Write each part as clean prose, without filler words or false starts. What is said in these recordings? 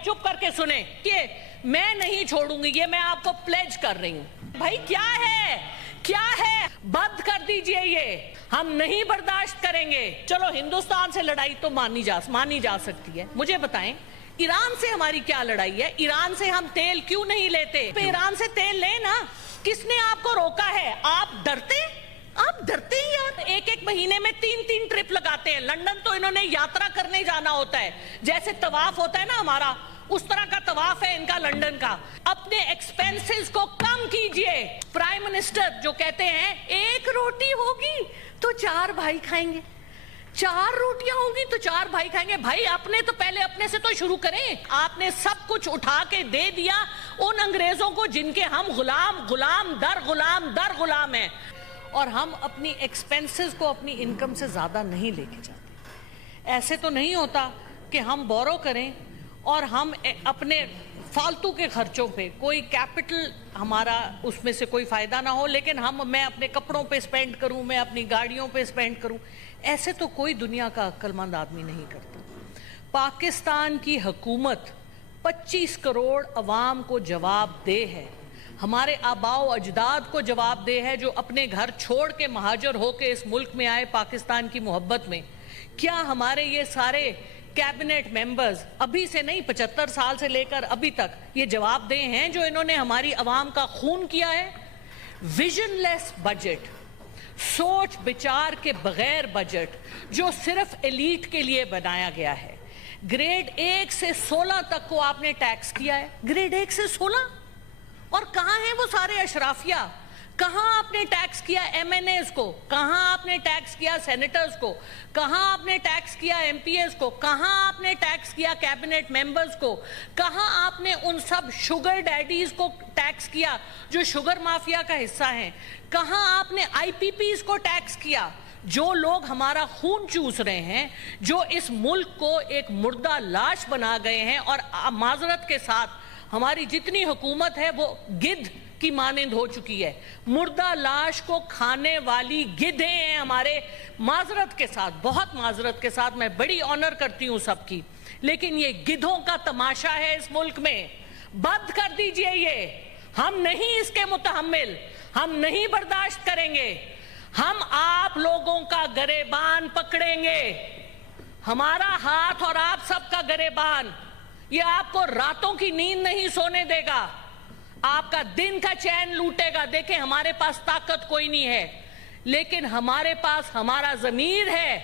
चुप करके सुने कि मैं नहीं छोड़ूंगी, ये मैं आपको प्लेज कर रही हूं। भाई क्या है, बंद कर दीजिए, ये हम नहीं बर्दाश्त करेंगे। चलो हिंदुस्तान से लड़ाई तो मानी जा सकती है, मुझे बताएं ईरान से हमारी क्या लड़ाई है? ईरान से हम तेल क्यों नहीं लेते? ईरान से तेल ले ना, किसने आपको रोका है? आप डरते ही यार। एक महीने में 3 ट्रिप लगाते हैं। लंदन तो इन्होंने यात्रा करने जाना होता है, जैसे तवाफ होता है ना हमारा, उस तरह का तवाफ है इनका लंदन का। अपने एक्सपेंसेस को कम कीजिए। प्राइम मिनिस्टर जो कहते हैं 1 रोटी होगी तो 4 भाई खाएंगे, 4 रोटियां होंगी तो 4 भाई खाएंगे। भाई पहले अपने से तो शुरू करें। आपने सब कुछ उठा के दे दिया उन अंग्रेजों को जिनके हम गुलाम दर गुलाम हैं, और हम अपनी एक्सपेंसेस को अपनी इनकम से ज्यादा नहीं लेके जाते। ऐसे तो नहीं होता कि हम बोरो करें और हम अपने फालतू के खर्चों पे कोई कैपिटल हमारा उसमें से कोई फायदा ना हो, लेकिन मैं अपने कपड़ों पे स्पेंड करूं, मैं अपनी गाड़ियों पे स्पेंड करूं। ऐसे तो कोई दुनिया का अक्लमंद आदमी नहीं करता। पाकिस्तान की हुकूमत 25 करोड़ अवाम को जवाबदेह है, हमारे आबाओ अजदाद को जवाबदेह है, जो अपने घर छोड़ के महाजर होके इस मुल्क में आए पाकिस्तान की मोहब्बत में। क्या हमारे ये सारे कैबिनेट मेंबर्स अभी से नहीं, 75 साल से लेकर अभी तक ये जवाबदेह हैं जो इन्होंने हमारी आवाम का खून किया है? विजनलेस बजट, सोच विचार के बगैर बजट, जो सिर्फ एलीट के लिए बनाया गया है। ग्रेड 1 से 16 तक को आपने टैक्स किया है, ग्रेड 1 से 16। और कहां हैं वो सारे अशराफिया? कहां आपने टैक्स किया एमएनएस को? कहां आपने टैक्स किया सेनेटर्स को? कहां आपने टैक्स किया एमपीएस को? कहां आपने टैक्स किया कैबिनेट मेंबर्स को? कहां आपने उन सब शुगर डैडीज को टैक्स किया जो शुगर माफिया का हिस्सा हैं? कहां आपने आईपीपीज को टैक्स किया, जो लोग हमारा खून चूस रहे हैं, जो इस मुल्क को एक मुर्दा लाश बना गए हैं? और माजरत के साथ हमारी जितनी हुकूमत है वो गिद्ध की मानिंद हो चुकी है। मुर्दा लाश को खाने वाली गिद्धें हैं हमारे। माजरत के साथ, बहुत माजरत के साथ, मैं बड़ी ऑनर करती हूं सबकी, लेकिन ये गिद्धों का तमाशा है इस मुल्क में। बंद कर दीजिए ये। हम नहीं इसके मुतहम्मिल, हम नहीं बर्दाश्त करेंगे। हम आप लोगों का गरेबान पकड़ेंगे, हमारा हाथ और आप सबका गरेबान। ये आपको रातों की नींद नहीं सोने देगा, आपका दिन का चैन लूटेगा। देखें, हमारे पास ताकत कोई नहीं है, लेकिन हमारे पास हमारा ज़मीर है,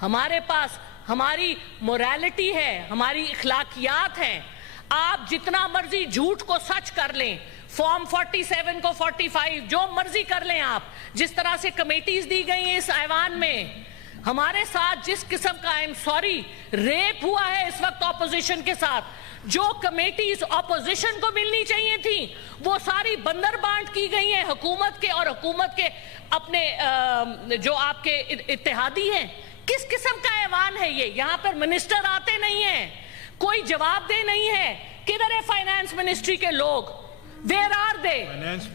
हमारे पास हमारी मोरालिटी है, हमारी इखलाकियात हैं। आप जितना मर्जी झूठ को सच कर लें, फॉर्म 47 को 45, जो मर्जी कर लें आप। जिस तरह से कमेटीज दी गई हैं इस ऐवान में, हमारे साथ जिस किस्म का, आई एम सॉरी, रेप हुआ है इस वक्त ऑपोजिशन के साथ, जो कमेटीज ऑपोजिशन को मिलनी चाहिए थी वो सारी बंदर बांट की गई हैं हुकूमत के, और हुकूमत के अपने जो आपके इत्तेहादी हैं। किस किस्म का ऐवान है ये? यहाँ पर मिनिस्टर आते नहीं हैं, कोई जवाबदेह नहीं है। किधर है फाइनेंस मिनिस्ट्री के लोग? Where are they?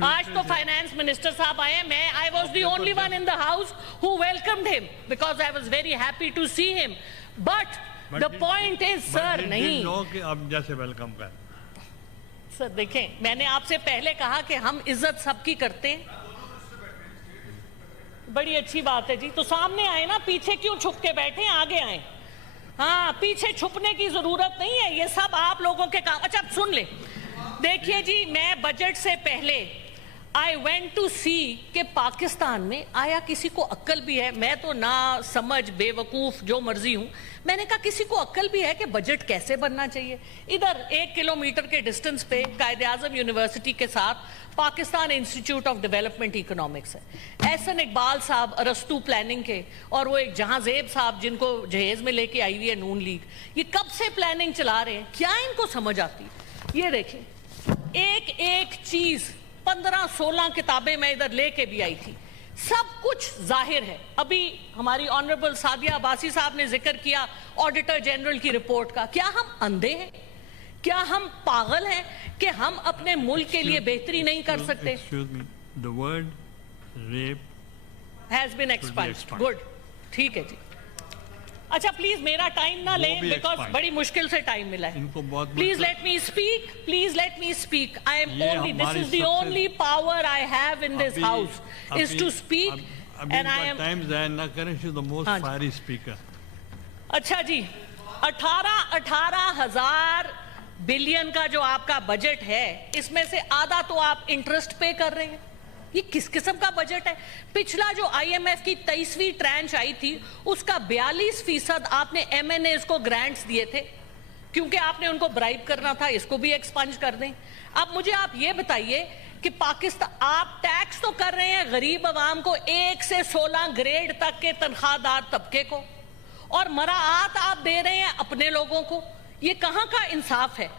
आज तो फाइनेंस मिनिस्टर साहब आए हैं। I was the only one in the house who welcomed him because I was very happy to see him. But the point is, sir, नहीं। कि अब जैसे वेलकम कर। सर देखें, मैंने आपसे पहले कहा कि हम इज्जत सबकी करते हैं। बड़ी अच्छी बात है जी, तो सामने आए ना, पीछे क्यों छुप के बैठे? आगे आए। हाँ, पीछे छुपने की जरूरत नहीं है, ये सब आप लोगों के काम। अच्छा, सुन ले, देखिए जी, मैं बजट से पहले आई वेंट टू सी कि पाकिस्तान में आया किसी को अक्ल भी है। मैं तो ना समझ, बेवकूफ, जो मर्जी हूं। मैंने कहा किसी को अक्ल भी है कि बजट कैसे बनना चाहिए। इधर 1 किलोमीटर के डिस्टेंस पे कायदे आजम यूनिवर्सिटी के साथ Pakistan institute of development economics है। एहसन इकबाल साहब अरस्तु प्लानिंग के, और वो एक जहांजेब साहब जिनको जहेज में लेके आई हुई है नून लीग, ये कब से प्लानिंग चला रहे हैं, क्या इनको समझ आती? ये देखें, एक चीज 15-16 किताबें मैं इधर लेके भी आई थी, सब कुछ जाहिर है। अभी हमारी ऑनरेबल सादिया अब्बासी साहब ने जिक्र किया ऑडिटर जनरल की रिपोर्ट का। क्या हम अंधे हैं? क्या हम पागल हैं कि हम अपने मुल्क के लिए बेहतरी नहीं कर सकते? The word rape has been expunged. Good, ठीक है जी। अच्छा प्लीज मेरा टाइम ना लें भी बिकॉज expand. बड़ी मुश्किल से टाइम मिला है. इनको बहुत प्लीज मुश्किल- let me speak, please let me speak. I am ये ओनली, दिस हमारी इज द सबसे- only power I have in this अभी- हाउस इज अभी- टू स्पीक अभी एंड आई इनका एम. टाइम जाया ना करें, शी इज द मोस्ट हाँ जी. Fiery speaker. अच्छा जी, 18,000 बिलियन का जो आपका बजट है, इसमें से आधा तो आप इंटरेस्ट पे कर रहे हैं. ये किस किस्म का बजट है? पिछला जो आईएमएफ की 23वीं ट्रांच आई थी, उसका 42% आपने एमएनएस को ग्रांट्स दिए थे, क्योंकि आपने उनको ब्राइब करना था. इसको भी एक्सपंज कर दें. अब मुझे आप ये बताइए कि पाकिस्तान, आप टैक्स तो कर रहे हैं गरीब आवाम को, 1 से 16 ग्रेड तक के तनख्वाहदार तबके को, और मराआत आप दे रहे हैं अपने लोगों को. ये कहां का इंसाफ है?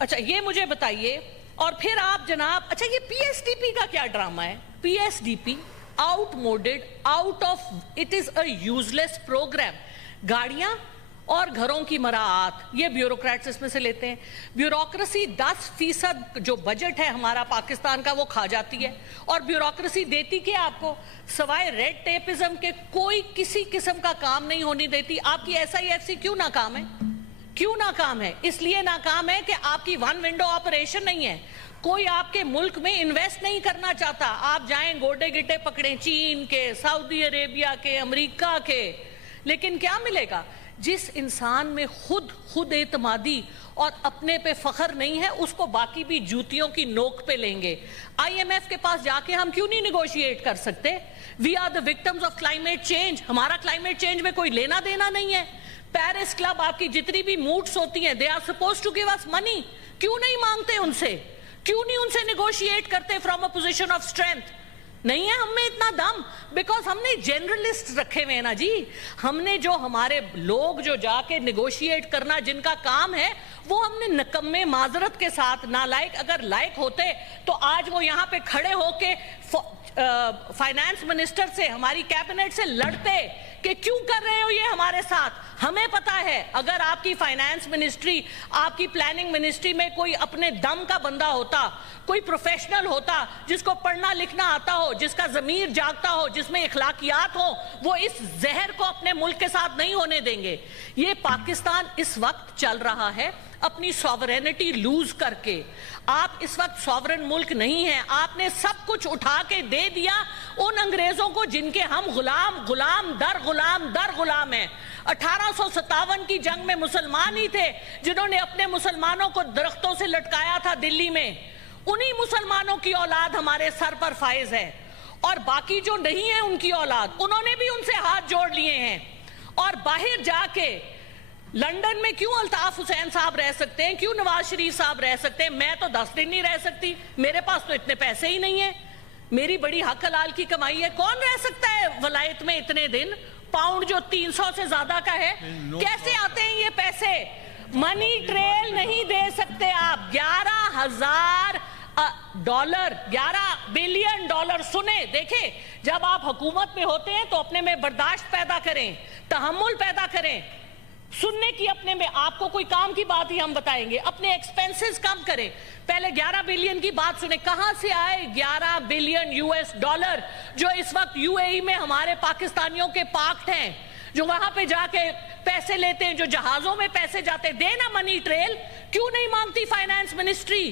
अच्छा ये मुझे बताइए. और फिर आप जनाब, अच्छा ये पीएसडीपी का क्या ड्रामा है? PSDP outmoded, out of, it is a useless programme. गाड़ियां और घरों की मराआत, ये ब्यूरोक्रेट्स इसमें से लेते हैं. ब्यूरोक्रेसी 10% जो बजट है हमारा पाकिस्तान का, वो खा जाती है. और ब्यूरोक्रेसी देती क्या आपको? सवाए रेड टेपिज्म के कोई किसी किस्म का काम नहीं होने देती. आपकी SIFC क्यों नाकाम है? क्यों नाकाम है? इसलिए नाकाम है कि आपकी वन विंडो ऑपरेशन नहीं है. कोई आपके मुल्क में इन्वेस्ट नहीं करना चाहता. आप जाएं गोडे गिट्टे पकड़ें चीन के, सऊदी अरेबिया के, अमेरिका के, लेकिन क्या मिलेगा? जिस इंसान में खुद एतमादी और अपने पे फख्र नहीं है, उसको बाकी भी जूतियों की नोक पे लेंगे. IMF के पास जाके हम क्यों नहीं निगोशिएट कर सकते? We are the victims of climate change. हमारा क्लाइमेट चेंज में कोई लेना देना नहीं है. पेरिस क्लब, आपकी जितनी भी मूड्स होती हैं, they are supposed to give us money. क्यों नहीं मांगते उनसे? क्यों नहीं उनसे निगोशिएट करते from a position of strength? नहीं है हम में इतना दम, बिकॉज हमने जनरलिस्ट रखे हुए हैं ना जी. हमने जो हमारे लोग जो जाके निगोशिएट करना जिनका काम है, वो हमने नकम्मे, माजरत के साथ नालायक, अगर लायक होते तो आज वो यहाँ पे खड़े होके फाइनेंस मिनिस्टर से, हमारी कैबिनेट से लड़ते कि क्यों कर रहे हो ये हमारे साथ. हमें पता है अगर आपकी फाइनेंस मिनिस्ट्री, आपकी प्लानिंग मिनिस्ट्री में कोई अपने दम का बंदा होता, कोई प्रोफेशनल होता, जिसको पढ़ना लिखना आता हो, जिसका ज़मीर जागता हो, जिसमें इखलाकियात हो, वो इस जहर को अपने मुल्क के साथ नहीं होने देंगे. ये पाकिस्तान इस वक्त चल रहा है अपनी सॉवरेनिटी लूज करके. आप इस वक्त सॉवरेन मुल्क नहीं है. आपने सब कुछ उठा के दे दिया उन अंग्रेजों को जिनके हम गुलाम दर गुलाम हैं. 1857 की जंग में मुसलमान ही थे जिन्होंने अपने मुसलमानों को दरख्तों से लटकाया था दिल्ली में. उन्हीं मुसलमानों की औलाद हमारे सर पर फायज है, और बाकी जो नहीं है उनकी औलाद, उन्होंने भी उनसे हाथ जोड़ लिए हैं. और बाहर जाके लंदन में क्यों अल्ताफ हुसैन साहब रह सकते हैं, क्यों नवाज शरीफ साहब रह सकते हैं? मैं तो 10 दिन नहीं रह सकती. मेरे पास तो इतने पैसे ही नहीं है. मेरी बड़ी हक हलाल की कमाई है. कौन रह सकता है वलायत में इतने दिन? पाउंड जो 300 से ज्यादा का है, कैसे आते हैं ये पैसे? मनी ट्रेल नहीं दे सकते आप. 11,000 डॉलर, 11 बिलियन डॉलर. सुने, देखे, जब आप हुकूमत में होते हैं तो अपने में बर्दाश्त पैदा करें, तहम्मुल पैदा करें. सुनने की अपने में, आपको कोई काम की बात ही हम बताएंगे, अपने एक्सपेंसेस कम करें. पहले 11 बिलियन की बात सुने. कहां से आए 11 बिलियन US डॉलर जो इस वक्त UAE में हमारे पाकिस्तानियों के पार्क्ड हैं, जो वहां पे जाके पैसे लेते हैं, जो जहाजों में पैसे जाते हैं? देना मनी ट्रेल. क्यों नहीं मांगती फाइनेंस मिनिस्ट्री?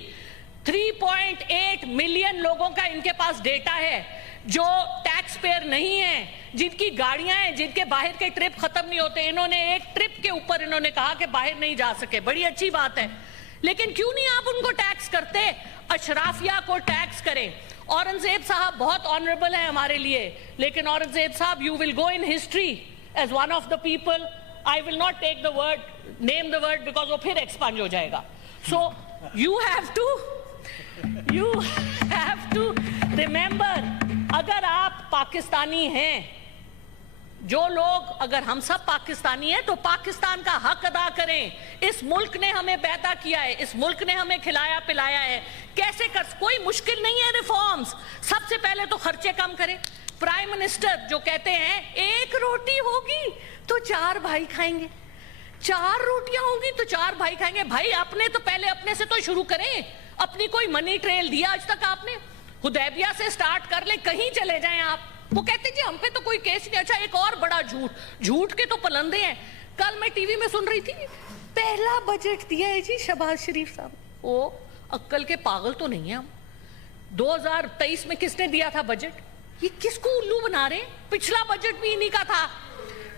3.8 मिलियन लोगों का इनके पास डेटा है जो टैक्स पेयर नहीं है, जिनकी गाड़ियां हैं, जिनके बाहर के ट्रिप खत्म नहीं होते. इन्होंने एक ट्रिप के ऊपर इन्होंने कहा कि बाहर नहीं जा सके. बड़ी अच्छी बात है, लेकिन क्यों नहीं आप उनको टैक्स करते? अशराफिया को टैक्स करें. औरंगजेब साहब बहुत ऑनरेबल है हमारे लिए, लेकिन औरंगजेब साहब, you will go in history as one of the people, I will not take the word, name the word, because वो फिर एक्सपांड हो जाएगा. So you have to remember, अगर आप पाकिस्तानी हैं, जो लोग, अगर हम सब पाकिस्तानी हैं तो पाकिस्तान का हक अदा करें. इस मुल्क ने हमें पैदा किया है, इस मुल्क ने हमें खिलाया पिलाया है. कैसे कर, कोई मुश्किल नहीं है रिफॉर्म्स. सबसे पहले तो खर्चे कम करें. प्राइम मिनिस्टर जो कहते हैं 1 रोटी होगी तो 4 भाई खाएंगे, 4 रोटियां होगी तो 4 भाई खाएंगे. भाई अपने तो पहले अपने से तो शुरू करें. अपनी कोई मनी ट्रेल दिया आज तक आपने? हुदैबिया से स्टार्ट कर ले, कहीं चले जाएं आप. وہ کہتے جی ہم پہ تو کوئی کیس نہیں. اچھا ایک اور بڑا جھوٹ کے تو پلندے ہیں. کل میں ٹی وی میں سن رہی تھی پہلا بجٹ دیا ہے جی شہباز شریف صاحب. او عقل کے پاگل تو نہیں ہیں ہم. 2023 میں کس نے دیا تھا بجٹ؟ یہ کس کو الو بنا رہے ہیں؟ پچھلا بجٹ بھی انہی کا تھا.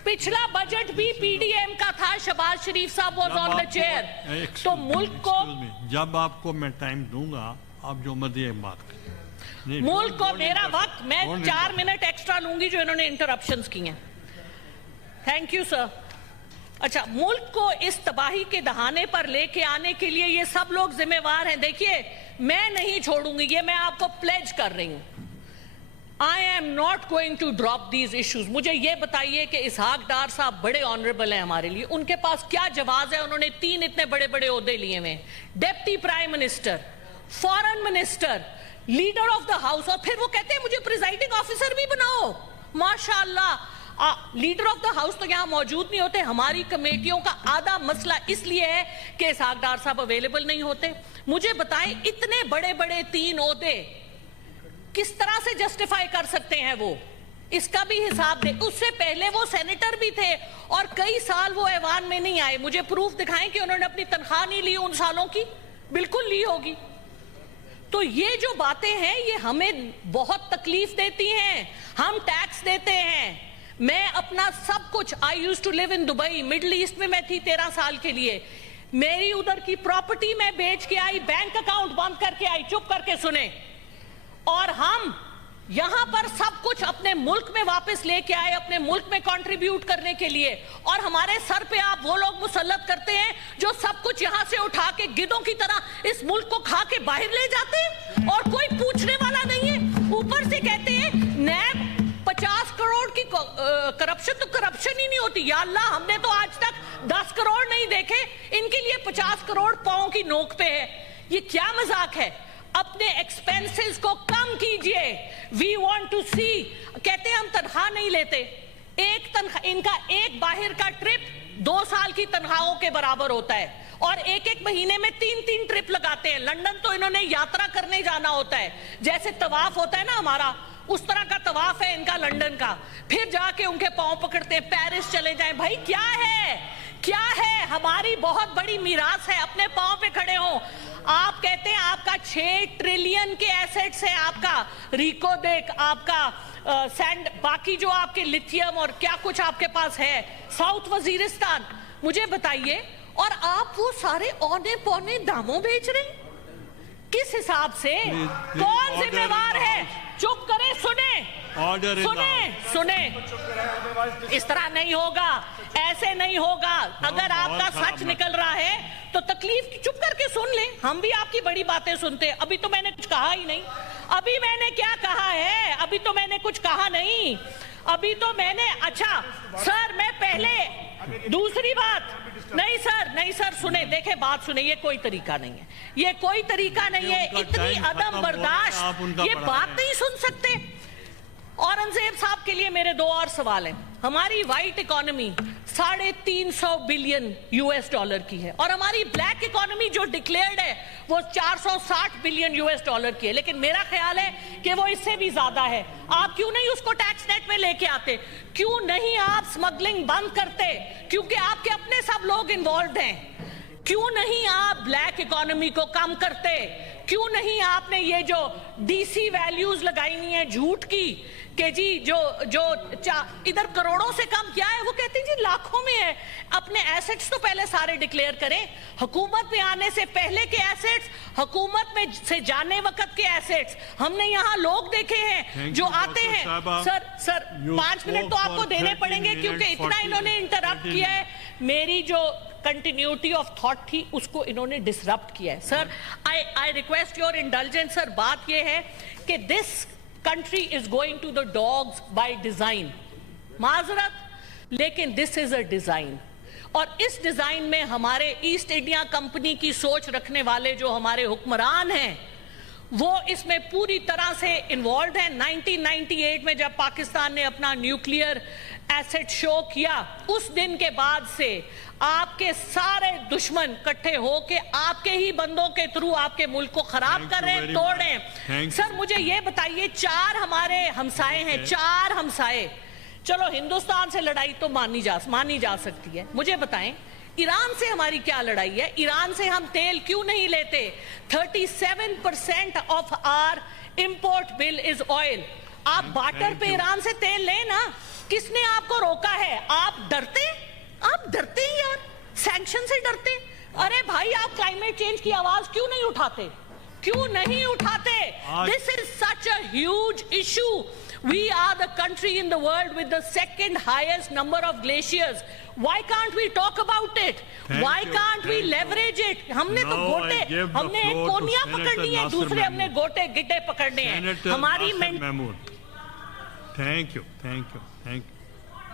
پچھلا بجٹ بھی پی ڈی ایم کا تھا. شہباز شریف صاحب واز آن دا چیئر. تو ملک کو جب آپ کو میں ٹائم دوں گا آپ جو مرضی بات کریں. ملک کو میرا وقت میں 4 منٹ ایکسٹرا لوں گی جو انہوں نے انٹرپشنز کی ہیں. Thank you sir. اچھا ملک کو اس تباہی کے دہانے پر لے کے آنے کے لیے یہ سب لوگ ذمہ وار ہیں. دیکھیے میں نہیں چھوڑوں گی, یہ میں آپ کو پلیج کر رہی ہوں. I am not going to drop these issues. مجھے یہ بتائیے کہ اسحاق ڈار صاحب بڑے آنریبل ہیں ہمارے لیے, ان کے پاس کیا جواز ہے؟ انہوں نے 3 اتنے بڑے بڑے عہدے لیے ہوئے, deputy prime minister, foreign minister, leader of the house, اور پھر وہ کہتے ہیں مجھے پریزائڈنگ آفیسر بھی بناؤ. ماشاءاللہ لیڈر آف دا ہاؤس تو یہاں موجود نہیں ہوتے. ہماری کمیٹیوں کا آدھا مسئلہ اس لیے ہے کہ اسحاق ڈار صاحب اویلیبل نہیں ہوتے. مجھے بتائیں اتنے بڑے بڑے 3 عہدے کس طرح سے جسٹیفائی کر سکتے ہیں وہ؟ اس کا بھی حساب دیں. اس سے پہلے وہ سینیٹر بھی تھے اور کئی سال وہ ایوان میں نہیں آئے. مجھے پروف دکھائیں کہ انہوں نے اپنی تنخواہ نہیں لی ان سالوں کی. بالکل لی ہوگی. تو یہ جو باتیں ہیں یہ ہمیں بہت تکلیف دیتی ہیں. ہم ٹیکس دیتے ہیں. میں اپنا سب کچھ I used to live in Dubai, Middle East میں تھی 13 سال کے لیے. میری ادھر کی پراپرٹی میں بیچ کے آئی, بینک اکاؤنٹ بند کر کے آئی. چپ کر کے سنیں. اور ہم یہاں پر سب کچھ اپنے ملک میں واپس لے کے آئے, اپنے ملک میں کنٹریبیوٹ کرنے کے لیے. اور ہمارے سر پہ آپ وہ لوگ مسلط کرتے ہیں جو سب کچھ یہاں سے اٹھا کے گدوں کی طرح اس ملک کو کھا کے باہر لے جاتے ہیں اور کوئی پوچھنے والا نہیں ہے. اوپر سے کہتے ہیں نیب 50 کروڑ کی کرپشن, تو کرپشن ہی نہیں ہوتی. یا اللہ ہم نے تو آج تک 10 کروڑ نہیں دیکھے, ان کے لیے 50 کروڑ پاؤں کی نوک پہ ہے. یہ کیا مذاق ہے؟ اپنے ایکسپینسز کو کم کیجئے. وی وانٹ ٹو سی. کہتے ہیں ہم تنخواہ نہیں لیتے. ایک تنخواہ, ان کا ایک باہر کا ٹرپ 2 سال کی تنخواہوں کے برابر ہوتا ہے, اور ایک مہینے میں 3 ٹرپ لگاتے ہیں. لندن تو انہوں نے یاترا کرنے جانا ہوتا ہے, جیسے طواف ہوتا ہے نا ہمارا, اس طرح کا طواف ہے ان کا لندن کا. پھر جا کے ان کے پاؤں پکڑتے ہیں, پیرس چلے جائیں. بھائی کیا ہے, کیا ہے؟ ہماری بہت بڑی میراث ہے, اپنے پاؤں پہ کھڑے ہوں. آپ کہتے ہیں آپ کا 6 ٹریلین کے ایسٹس ہیں, آپ کا ریکو دیکھ, آپ کا سینڈ, باقی جو آپ کے لیتھیم اور کیا کچھ آپ کے پاس ہے, ساؤتھ وزیرستان. مجھے بتائیے, اور آپ وہ سارے اونے پونے داموں بیچ رہے ہیں. کس حساب سے؟ کون ذمہ وار ہے؟ چپ کریں, سنیں. اس طرح نہیں ہوگا, ایسے نہیں ہوگا. اگر آپ کا سچ نکل رہا ہے تو تکلیف چپ کر کے سن لیں. ہم بھی آپ کی بڑی باتیں سنتے ہیں. ابھی تو میں نے کچھ کہا ہی نہیں. ابھی میں نے کیا کہا ہے؟ ابھی تو میں نے کچھ کہا نہیں. ابھی تو میں نے, اچھا سر میں پہلے, دوسری بات, نہیں سر سنیں, دیکھیں بات سنیں. یہ کوئی طریقہ نہیں ہے, یہ کوئی طریقہ نہیں ہے. اتنی عدم برداشت, یہ بات نہیں سن سکتے. اورنگزیب صاحب کے لیے میرے 2 اور سوال ہیں. ہماری وائٹ اکانومی 350 بلین $US کی ہے, اور ہماری بلیک اکانومی جو ڈکلیئرڈ ہے وہ 460 بلین $US کی ہے. لیکن میرا خیال ہے کہ وہ اس سے بھی زیادہ ہے. آپ کیوں نہیں اس کو ٹیکس نیٹ میں لے کے آتے؟ کیوں نہیں آپ سمگلنگ بند کرتے؟ کیونکہ آپ کے اپنے سب لوگ انوالوڈ ہیں. کیوں نہیں آپ بلیک اکانومی کو کم کرتے؟ کیوں نہیں آپ نے یہ جو ڈی سی ویلیوز لگائی ہوئی ہیں جھوٹ کی کہ جی جو ادھر کروڑوں سے کم کیا ہے, وہ کہتے ہیں جی لاکھوں میں ہے. اپنے ایسٹس تو پہلے سارے ڈکلیئر کریں. حکومت میں آنے سے پہلے کے ایسٹس, حکومت میں سے جانے وقت کے ایسٹس. ہم نے یہاں لوگ دیکھے ہیں جو آتے ہیں. سر 5 منٹ تو آپ کو دینے پڑیں گے کیونکہ اتنا انہوں نے انٹرپٹ کیا ہے. میری جو کنٹینیوٹی آف تھاٹ تھی اس کو انہوں نے ڈسرپٹ کیا ہے. سر آئی ریکویسٹ یور انڈلجنس. سر بات یہ ہے کہ دس country is going to the dogs by design. معذرت, لیکن this is a design. اور اس ڈیزائن میں ہمارے ایسٹ انڈیا کمپنی کی سوچ رکھنے والے جو ہمارے حکمران ہیں وہ اس میں پوری طرح سے انوالوڈ ہیں. 1998 میں جب پاکستان نے اپنا نیوکلیئر एसेट शो किया, उस दिन के बाद से आपके सारे दुश्मन इकट्ठे होके आपके ही बंदों के थ्रू आपके मुल्क को खराब कर रहे हैं, तोड़ रहे हैं। सर मुझे ये बताइए, 4 हमारे हमसाए हैं, 4 हमसाए। चलो हिंदुस्तान से लड़ाई तो मानी जा सकती है, मुझे बताएं ईरान से हमारी क्या लड़ाई है? ईरान से हम तेल क्यों नहीं लेते? 37% of our import bill is oil. आप बाटर पे ईरान से तेल लें ना, किसने आपको रोका है? आप डरते हैं यार, सैंक्शन से डरते। अरे भाई आप क्लाइमेट चेंज की आवाज क्यों नहीं उठाते? This is such a huge issue. We are the country in the world with the second highest number of glaciers. Why can't we talk about it? Why can't we leverage it? हमने तो गोटे, हमने एक कोनिया पकड़नी है, दूसरे हमने गोटे गिटे पकड़ने हैं। हमारी Thank you.